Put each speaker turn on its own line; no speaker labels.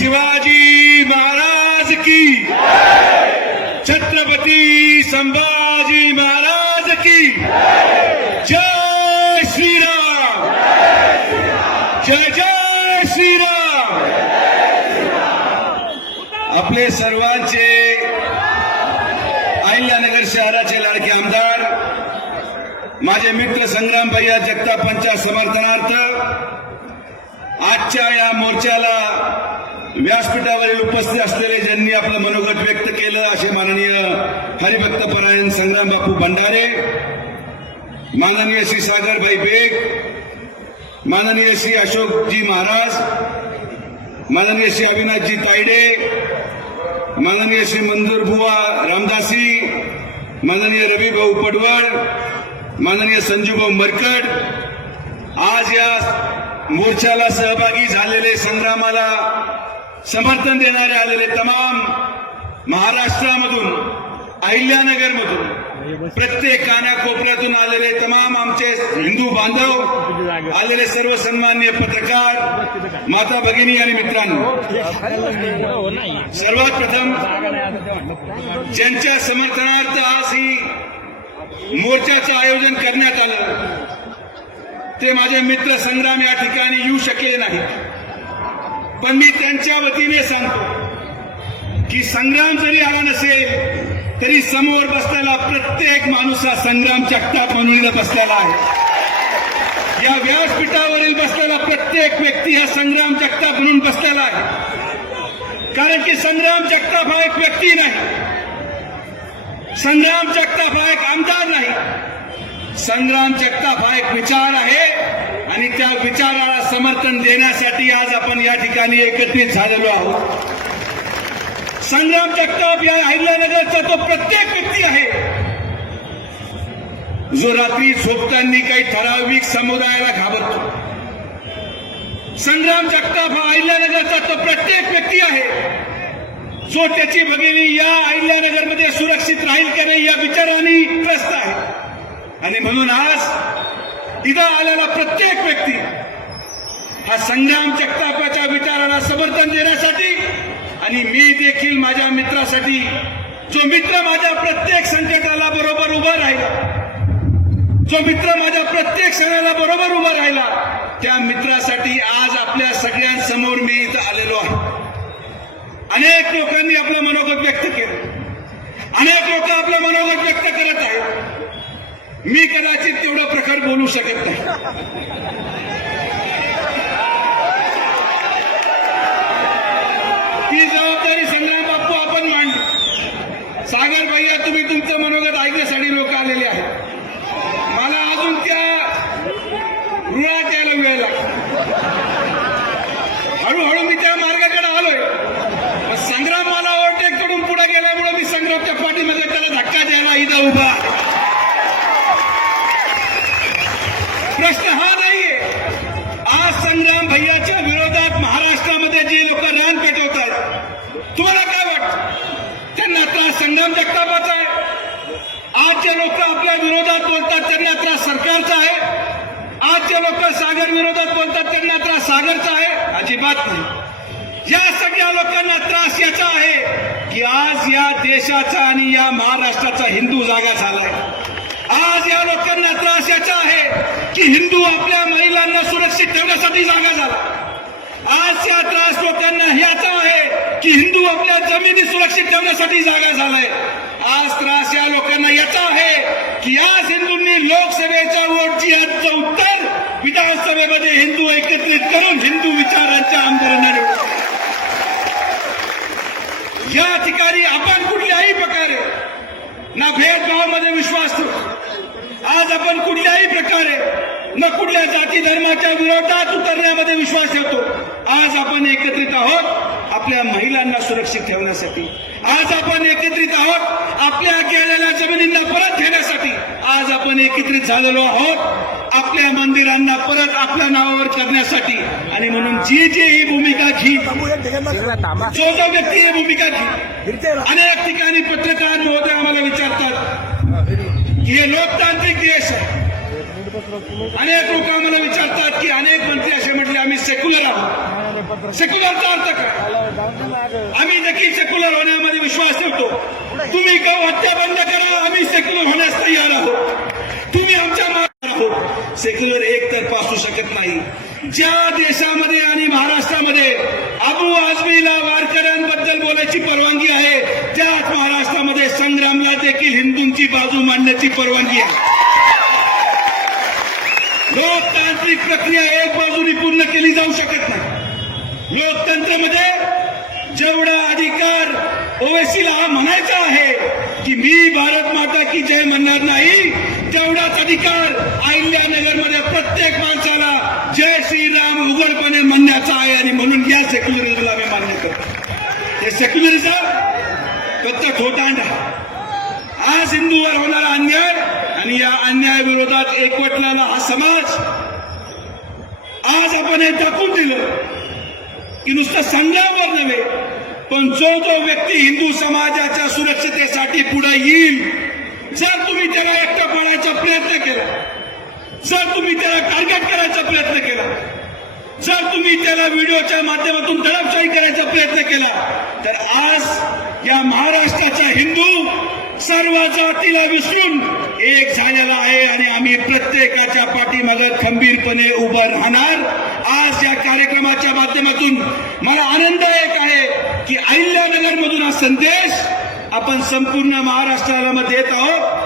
शिवाजी महाराज की छत्रपती संभाजी महाराज की जय। श्रीराम। जय जय श्रीराम। आपले सर्वांचे अहिल्यानगर शहराचे लाडके आमदार माझे मित्र संग्राम भैया जगतापांच्या समर्थनार्थ आजच्या या मोर्चाला व्यासपीठावरील उपस्थित असलेले ज्यांनी आपलं मनोगत व्यक्त केलं असे माननीय हरिभक्त परायण संग्राम बापू भंडारे माननीय श्री सागरभाई बेग माननीय श्री अशोकजी महाराज माननीय श्री अविनाशजी तायडे माननीय श्री मंजूर बुवा रामदासी माननीय रवी भाऊ पडवळ माननीय संजूभाऊ मरकड आज या मोर्चाला सहभागी झालेले संग्रामाला समर्थन देणारे आलेले तमाम महाराष्ट्रामधून अहिल्यानगरमधून प्रत्येक कानाकोपऱ्यातून आलेले तमाम आमचे हिंदू बांधव आलेले सर्व सन्मान्य पत्रकार माता भगिनी आणि मित्रांनो. सर्वात प्रथम ज्यांच्या समर्थनार्थ आज ही मोर्चाचं आयोजन करण्यात आलं ते माझे मित्र संग्राम या ठिकाणी येऊ शकले नाहीत. पण मी त्यांच्या वतीने सांगतो की संग्राम जरी आला नसेल तरी समोर बसलेला प्रत्येक माणूस हा संग्राम जगताप म्हणून इथं बसलेला आहे. या व्यासपीठावरील बसलेला प्रत्येक व्यक्ती हा संग्राम जगताप म्हणून बसलेला आहे. कारण की संग्राम जगताप हा एक व्यक्ती नाही. संग्राम जगताप हा एक आमदार नाही. संग्राम जगताप हा एक विचार आहे. आणि त्या विचाराला समर्थन देण्यासाठी आज आपण या ठिकाणी एकत्रित झालेलो आहोत. संग्राम जगताप या अहिल्यानगरचा तो प्रत्येक व्यक्ती आहे. जो रात्री झोपताना काही ठराविक समुदायाला घाबरतो. संग्राम जगताप हा अहिल्यानगरचा तो प्रत्येक व्यक्ती आहे. जो त्याची भगिनी या अहिल्यानगरमध्ये सुरक्षित राहील की नाही या विचाराने त्रस्त आहे. आणि म्हणून आज इथं आलेला प्रत्येक व्यक्ती हा संग्राम जगतापाच्या विचाराला समर्थन देण्यासाठी आणि मी देखील माझ्या मित्रासाठी जो मित्र माझ्या प्रत्येक संकटाला बरोबर उभा राहिला जो मित्र माझ्या प्रत्येक सणाला बरोबर उभा राहिला त्या मित्रासाठी आज आपल्या सगळ्यांसमोर मी इथं आलेलो आहे. अनेक लोकांनी आपलं मनोगत व्यक्त केलं. अनेक लोक आपलं मनोगत व्यक्त करत आहेत. मी कदाचित तेवढं प्रकार बोलू शकत नाही. ती जबाबदारी संग्राम बापू आपण मांडली सागर भैया तुम्ही तुमचं मनोगत ऐकण्यासाठी लोक आलेले आहेत. मला अजून त्या रुळात यायला वेळ लागतो. हळूहळू मी त्या मार्गाकडे आलोय. संग्राम मला ओव्हरटेक करून पुढे गेल्यामुळे मी संग्रामच्या पाठीमध्ये त्याला धक्का द्यायला इथं उभा परिणाम जगतापाचा आहे. आज जे लोक आपल्या विरोधात बोलतात त्यांना त्रास सरकारचा आहे. आज जे लोक सागर विरोधात बोलतात त्यांना त्रास सागरचा आहे. अजिबात नाही. या सगळ्या लोकांना त्रास याचा आहे की आज या देशाचा आणि या महाराष्ट्राचा हिंदू जागा झालाय. आज या लोकांना त्रास याचा आहे की हिंदू आपल्या महिलांना सुरक्षित ठेवण्यासाठी जागा झाला. आज या त्रास लोकांना याचा आहे की हिंदू आपल्या जमिनी सुरक्षित ठेवण्यासाठी जागा झालाय. आज त्रास या लोकांना याचा आहे की आज हिंदूंनी लोकसभेच्या वोटची आजचं उत्तर विधानसभेमध्ये हिंदू एकत्रित करून हिंदू विचारांच्या आमदारांना निवडून या ठिकाणी आपण कुठल्याही प्रकारे ना भेदभावामध्ये विश्वास ठेवतो आज आपण कुठल्याही प्रकारे न कुठल्या जाती धर्माच्या विरोधात उतरण्यामध्ये विश्वास ठेवतो? आज आपण एकत्रित आहोत आपल्या महिलांना सुरक्षित ठेवण्यासाठी. आज आपण एकत्रित आहोत आपल्या गेलेल्या जमिनींना परत घेण्यासाठी. आज आपण एकत्रित झालेलो आहोत आपल्या मंदिरांना परत आपल्या नावावर करण्यासाठी. आणि म्हणून जी जी ही भूमिका घी जो जो व्यक्ती ही भूमिका घी अनेक ठिकाणी पत्रकार महोदय आम्हाला विचारतात की हे लोकतांत्रिक देश आहे. अनेक लोक आम्हाला विचारतात की अनेक मंत्री असे म्हटले आम्ही सेक्युलर आहोत. सेक्युलरचा अर्थ काय? आम्ही देखील सेक्युलर होण्यामध्ये विश्वास ठेवतो. तुम्ही हत्या बंद करा आम्ही सेक्युलर होण्यास तयार आहोत. तुम्ही आमच्या मागे आहोत. सेक्युलर एक एकतर्फा असू शकत नाही. ज्या देशामध्ये आणि महाराष्ट्रामध्ये अबू आजमीला वारकऱ्यांबद्दल बोलायची परवानगी आहे त्याच महाराष्ट्रामध्ये संग्रामला देखील हिंदूंची बाजू मांडण्याची परवानगी आहे. लोकतांत्रिक प्रक्रिया एक बाजूनी पूर्ण केली जाऊ शकत नाही. लोकतंत्रामध्ये जेवढा अधिकार ओवेसीला हा म्हणायचा आहे की मी भारत माता की जय म्हणणार नाही तेवढाच अधिकार अहिल्यानगरमध्ये प्रत्येक माणसाला जय श्रीराम उघडपणे म्हणण्याचा आहे आणि म्हणून या सेक्युलरिझमला मी मान्य करतो. हे सेक्युलरिझम फक्त थोतांड आहे आज हिंदूवर होणारा अन्याय आणि या अन्यायाविरोधात एकवटलेला हा समाज. आज आपण हे दाखवून दिलं की नुसतं संघावर नव्हे पण जो जो व्यक्ती हिंदू समाजाच्या सुरक्षितेसाठी पुढे येईल जर तुम्ही त्याला एकटा पाडायचा प्रयत्न केला जर तुम्ही त्याला टार्गेट करायचा प्रयत्न केला जर तुम्ही त्याला व्हिडिओच्या माध्यमातून दडपशाही करायचा प्रयत्न केला तर आज या महाराष्ट्राचा हिंदू सर्व जातीला विसरून एक झालेला आहे आणि आम्ही प्रत्येकाच्या पाठीमागे खंबीरपणे उभं राहणार. आज या कार्यक्रमाच्या माध्यमातून मला आनंद एक आहे की अहिल्यानगर मधून हा संदेश आपण संपूर्ण महाराष्ट्राला मध्ये देत आहोत.